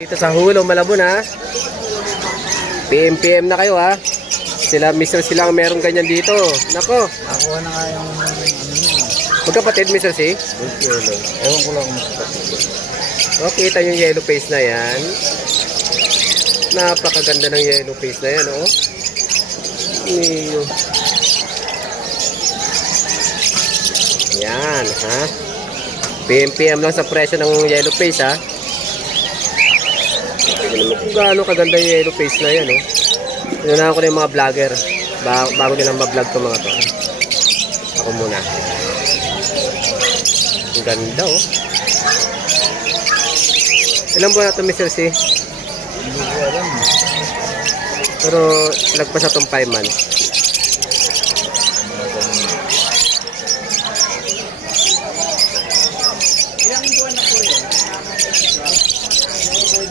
Dito sa Hulo, Malabon ha. PM na kayo ha. Sila Mr. Silang meron ganyan dito. Nako. Ako na nga yung ano niya. Magkapatid Mr. Si. Ewan ko lang kung kapatid. O, kita yung yellow face na yan. Napakaganda ng yellow face na yan, oh. Yan, ha. PM lang sa presyo ng yellow face, ha. Tignan mo kung gaano kaganda yung yellow face na yan, oh. Tinunahan ko na yung mga vlogger. Bago nilang ma-vlog ko mga to. Ako muna. Ang ganda, oh. Ilan buwan na ito, Mr. C? Hindi ko alam. Pero lagpas na itong 5 months.